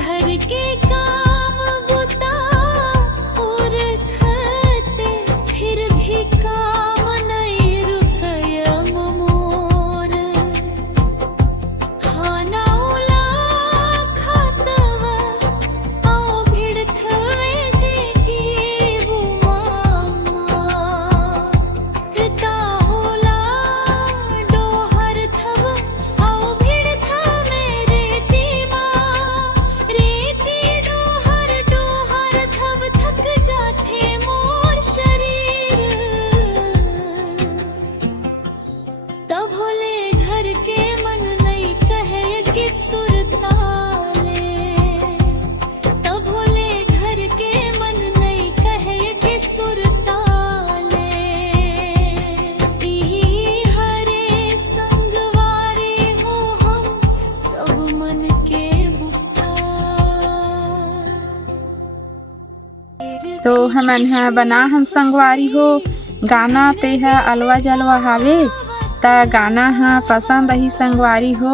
घर के काम बुता और खते, फिर भी काम नहीं रुकयम मोर। खाना उला खातव आओ भिड़थवे देखी वो मामा। पिता होला डोहर थव आओ भिड़था मेरे तीमा। रेती डोहर डोहर थव थक जाथे मोर शरीर। तब होले घर के मन नहीं कहे कि सुरताले। तब होले घर के मन नहीं कहे कि सुरताले। इही हरे संगवारी हो हम सब मन के बुता। तो हमन ह बना हन संगवारी हो गाना ते ह अलवा जलवा हावे। ता गाना ह पसंद ही संगवारी हो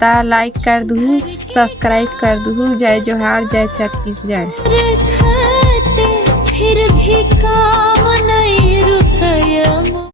ता लाइक कर दूँ, सब्सक्राइब कर दूँ। जय जोहार, जय छत्तीसगढ़। फिर भी काम